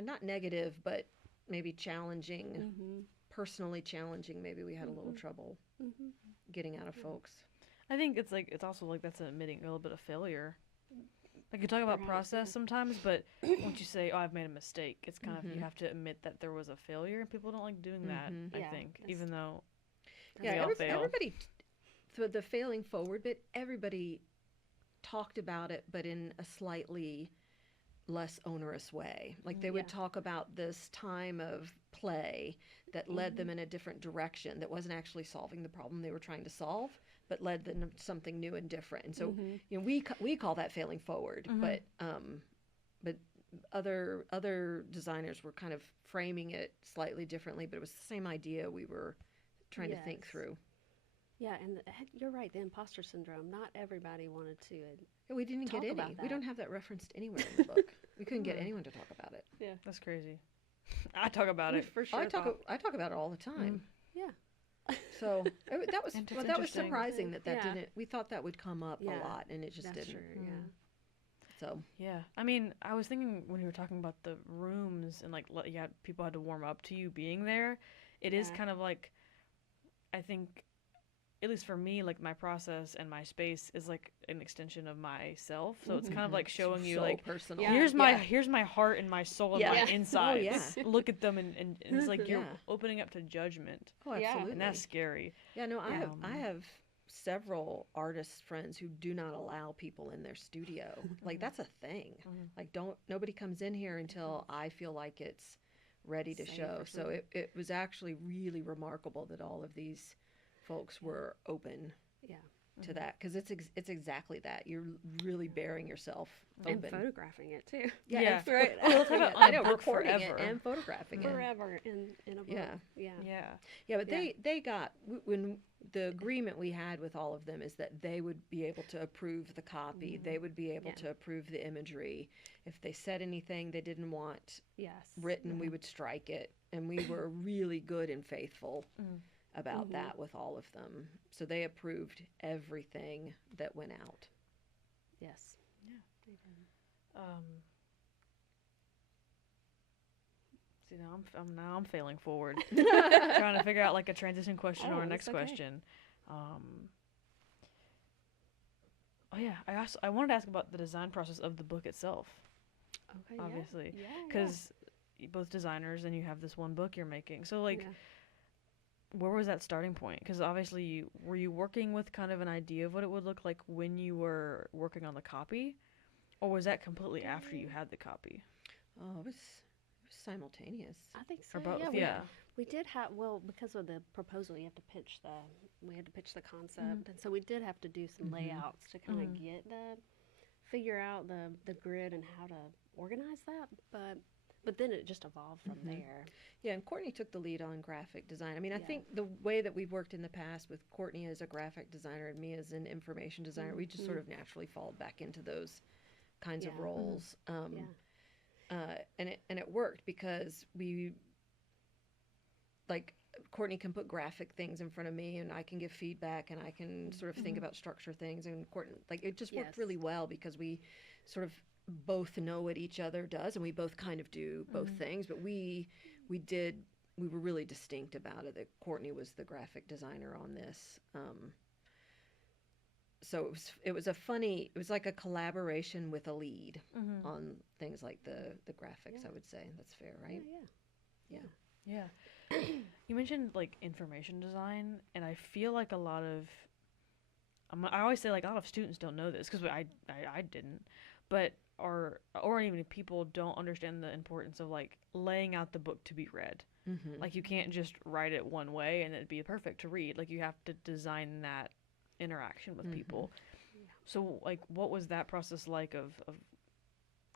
not negative, but maybe challenging, personally challenging. Maybe we had a little trouble getting out of folks. I think it's also like that's admitting a little bit of failure. Like you talk about process sometimes, but once you say, "Oh, I've made a mistake," it's kind of you have to admit that there was a failure, and people don't like doing that. I think, even though we all fail. Everybody. So the failing forward bit, everybody talked about it, but in a slightly less onerous way. Like they would talk about this time of play that led them in a different direction that wasn't actually solving the problem they were trying to solve, but led them to something new and different. And so, you know, we call that failing forward, but other designers were kind of framing it slightly differently, but it was the same idea we were trying to think through. Yeah, and you're right, the imposter syndrome. Not everybody wanted to. We didn't talk get any. about that. We don't have that referenced anywhere in the book. We couldn't get anyone to talk about it. Yeah, That's crazy. I talk about it. for sure. I talk about it all the time. Yeah. So that was Interesting. surprising that didn't. We thought that would come up a lot, and it just That's didn't. true, yeah. So Yeah, I mean, I was thinking when you were talking about the rooms and like people had to warm up to you being there. It is kind of like, I think, at least for me, like my process and my space is like an extension of myself. So it's kind of like showing you so like, personal. here's my heart and my soul and my insides. Look at them and it's like you're opening up to judgment. Oh, absolutely. And that's scary. Yeah, no, I have several artist friends who do not allow people in their studio. Like that's a thing. Like nobody comes in here until I feel like it's ready to show. So it was actually really remarkable that all of these folks were open to that, because it's exactly that. You're really bearing yourself open. And photographing it too. Yeah. Right. I know, recording forever. it and photographing it. Forever in a book. Yeah, but they got, when the agreement we had with all of them is that they would be able to approve the copy. They would be able to approve the imagery. If they said anything they didn't want written, we would strike it. And we were really good and faithful about that with all of them. So they approved everything that went out. Yes. Yeah. See, now I'm failing forward, trying to figure out like a transition question or a next question. Oh yeah, I wanted to ask about the design process of the book itself. Okay. Obviously, because you're both designers and you have this one book you're making. So like, where was that starting point? Because obviously, were you working with kind of an idea of what it would look like when you were working on the copy, or was that completely after you had the copy? Oh, it was simultaneous. I think so. Or both? Yeah. We did have, because of the proposal, we had to pitch the concept, and so we did have to do some layouts to kind of figure out the grid and how to organize that, but then it just evolved from there. Yeah, and Courtney took the lead on graphic design. I mean, I think the way that we've worked in the past with Courtney as a graphic designer and me as an information designer, we just sort of naturally fall back into those kinds of roles. And it worked because Courtney can put graphic things in front of me, and I can give feedback, and I can sort of think about structure things, and Courtney, it just worked really well because we sort of both know what each other does, and we both kind of do both things, but we were really distinct about it, that Courtney was the graphic designer on this. So it was like a collaboration with a lead on things like the graphics, I would say. That's fair, right? Yeah. You mentioned like information design, and I feel like a lot of I always say like a lot of students don't know this because I didn't, but or even if people don't understand the importance of like laying out the book to be read. Like you can't just write it one way and it'd be perfect to read. Like you have to design that interaction with people. So like what was that process like of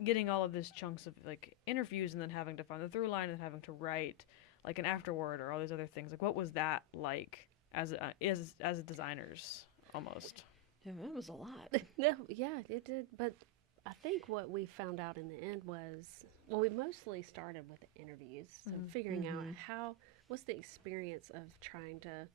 getting all of these chunks of like interviews and then having to find the through line and having to write like an afterword or all these other things. Like, what was that like as designers almost? Yeah, it was a lot. No, yeah, it did. But I think what we found out in the end was, well, we mostly started with the interviews, so figuring out what's the experience of trying to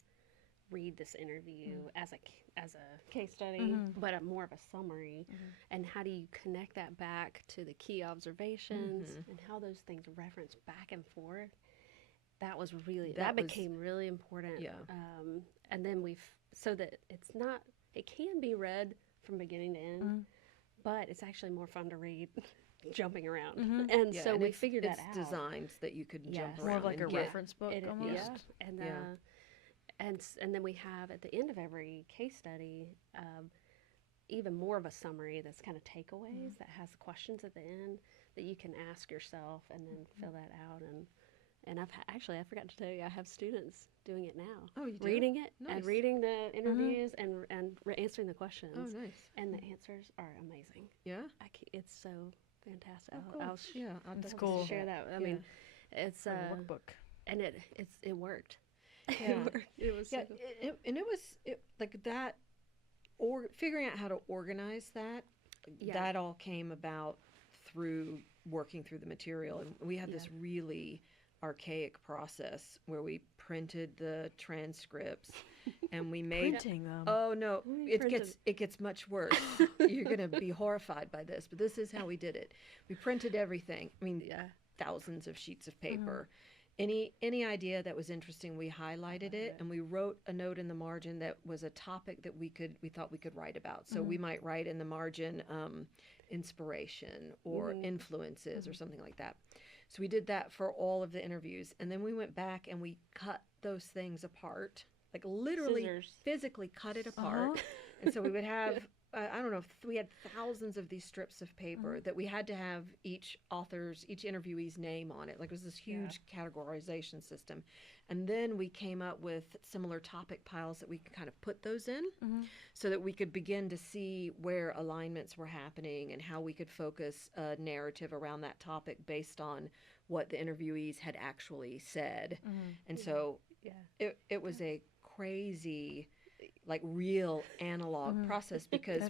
read this interview as a case study, but more of a summary, and how do you connect that back to the key observations and how those things reference back and forth. That was really that became really important. Yeah. And then so that it can be read from beginning to end, but it's actually more fun to read jumping around. And so we figured that out. It's designs that you could jump around. More of like a and get. reference book almost. Yeah. And then we have at the end of every case study even more of a summary that's kind of takeaways that has questions at the end that you can ask yourself and then fill that out. And I forgot to tell you, I have students doing it now. Oh, you do? Reading it Nice. and reading the interviews and answering the questions. Oh, nice. And the answers are amazing. Yeah? It's so fantastic. Oh, cool. I'll That's have cool. to share that. I mean, it's a workbook. and it worked. Yeah. It worked. It was Yeah, so, it was like that, or figuring out how to organize that, that all came about through working through the material. And we had this really archaic process where we printed the transcripts and we made Printing them. Oh no, it gets much worse. You're going to be horrified by this, but this is how we did it. We printed everything. I mean, thousands of sheets of paper. Any idea that was interesting, we highlighted it, and we wrote a note in the margin that was a topic that we thought we could write about. So we might write in the margin inspiration or influences or something like that. So we did that for all of the interviews, and then we went back and we cut those things apart, like literally physically cut it apart. And so we would have I don't know, we had thousands of these strips of paper that we had to have each interviewee's name on it. Like, it was this huge categorization system. And then we came up with similar topic piles that we could kind of put those in so that we could begin to see where alignments were happening and how we could focus a narrative around that topic based on what the interviewees had actually said. And so it was a crazy, like, real analog process, because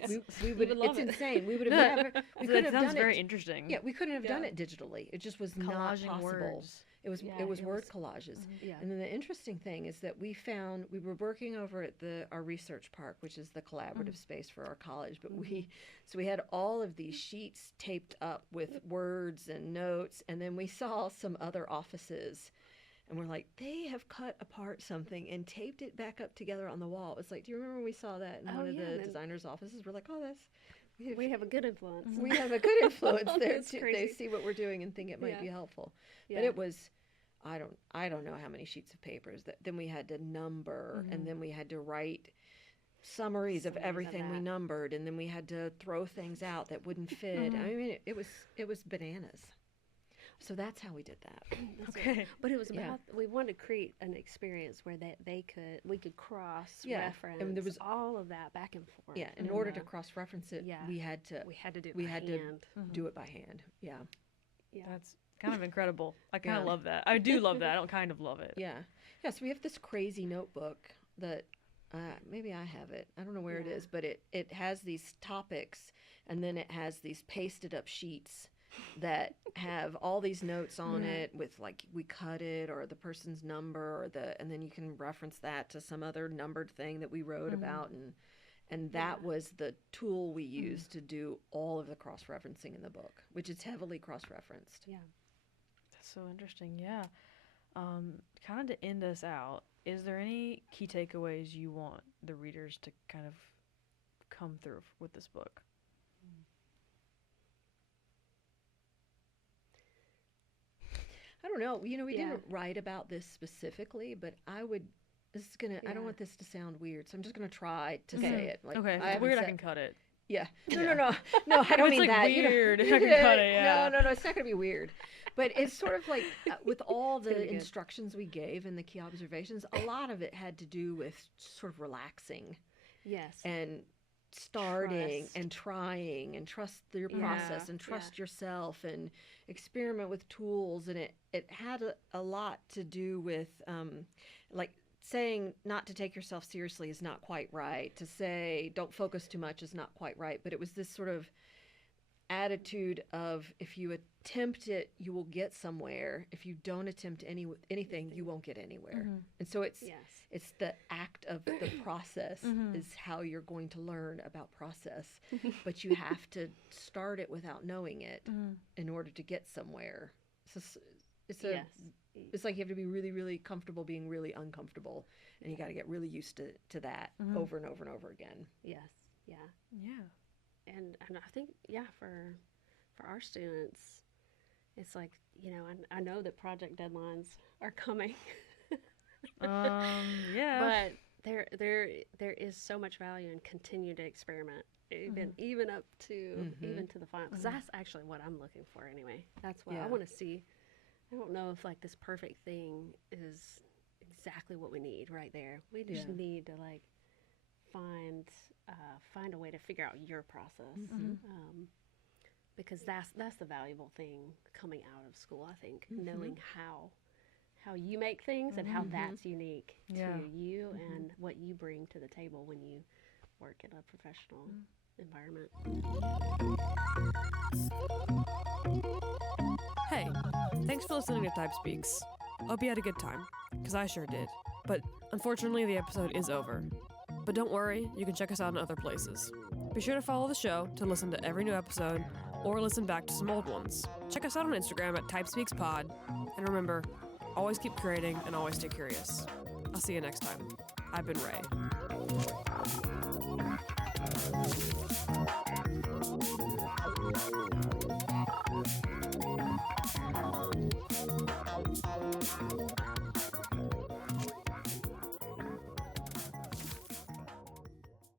we would it's insane. We would have never we could have done it. Very interesting. Yeah, we couldn't have done it digitally. It just was not possible. Words. It was word collages. And then the interesting thing is that we were working over at our research park, which is the collaborative space for our college, but we had all of these sheets taped up with words and notes, and then we saw some other offices. And we're like, they have cut apart something and taped it back up together on the wall. It's like, do you remember when we saw that in one of the designers' offices? We're like, oh, we have a good influence. We have a good influence there too. Crazy. They see what we're doing and think it might be helpful. But it was, I don't know how many sheets of papers. Then we had to number, and then we had to write summaries of everything we numbered, and then we had to throw things out that wouldn't fit. I mean, it was bananas. So that's how we did that. Okay. But it was about, we wanted to create an experience where we could cross-reference and there was all of that back and forth. Yeah, in order to cross-reference it, we had to do it by hand. Do it by hand. Yeah. That's kind of incredible. I kind of love that. I do love that. I don't kind of love it. Yeah. Yeah, so we have this crazy notebook that maybe I have it. I don't know where it is, but it has these topics, and then it has these pasted up sheets that have all these notes on it with, like, we cut it or the person's number and then you can reference that to some other numbered thing that we wrote about, and that was the tool we used to do all of the cross-referencing in the book, which is heavily cross-referenced. Yeah. That's so interesting. Yeah. Kind of to end us out, is there any key takeaways you want the readers to kind of come through with this book? I don't know. We didn't write about this specifically, but I don't want this to sound weird, so I'm just gonna try to say it. Like, okay, if it's weird, I can cut it. Yeah. No, I don't mean like that. Weird, I can cut it. Yeah. No, it's not gonna be weird. But it's sort of like with all the instructions we gave and the key observations, a lot of it had to do with sort of relaxing. Yes. And starting trust. and trying and trust your Yeah, process and trust yourself and experiment with tools. And it had a lot to do with like saying not to take yourself seriously is not quite right. To say don't focus too much is not quite right. But it was this sort of attitude of if you attempt it, you will get somewhere. If you don't attempt anything, you won't get anywhere. And so it's the act of the process is how you're going to learn about process. But you have to start it without knowing it in order to get somewhere. So it's like you have to be really, really comfortable being really uncomfortable, and you got to get really used to that over and over and over again. Yes. Yeah. And I think for our students, it's like, you know, I know that project deadlines are coming. Yeah. But there is so much value in continue to experiment, even up to even to the final, because that's actually what I'm looking for anyway. That's what I want to see. I don't know if like this perfect thing is exactly what we need right there. We just need to like find a way to figure out your process, because that's the valuable thing coming out of school, I think, knowing how you make things and how that's unique to you and what you bring to the table when you work in a professional environment. Hey, thanks for listening to Type Speaks. Hope you had a good time, because I sure did. But unfortunately, the episode is over. But don't worry, you can check us out in other places. Be sure to follow the show to listen to every new episode or listen back to some old ones. Check us out on Instagram at TypeSpeaksPod. And remember, always keep creating and always stay curious. I'll see you next time. I've been Ray.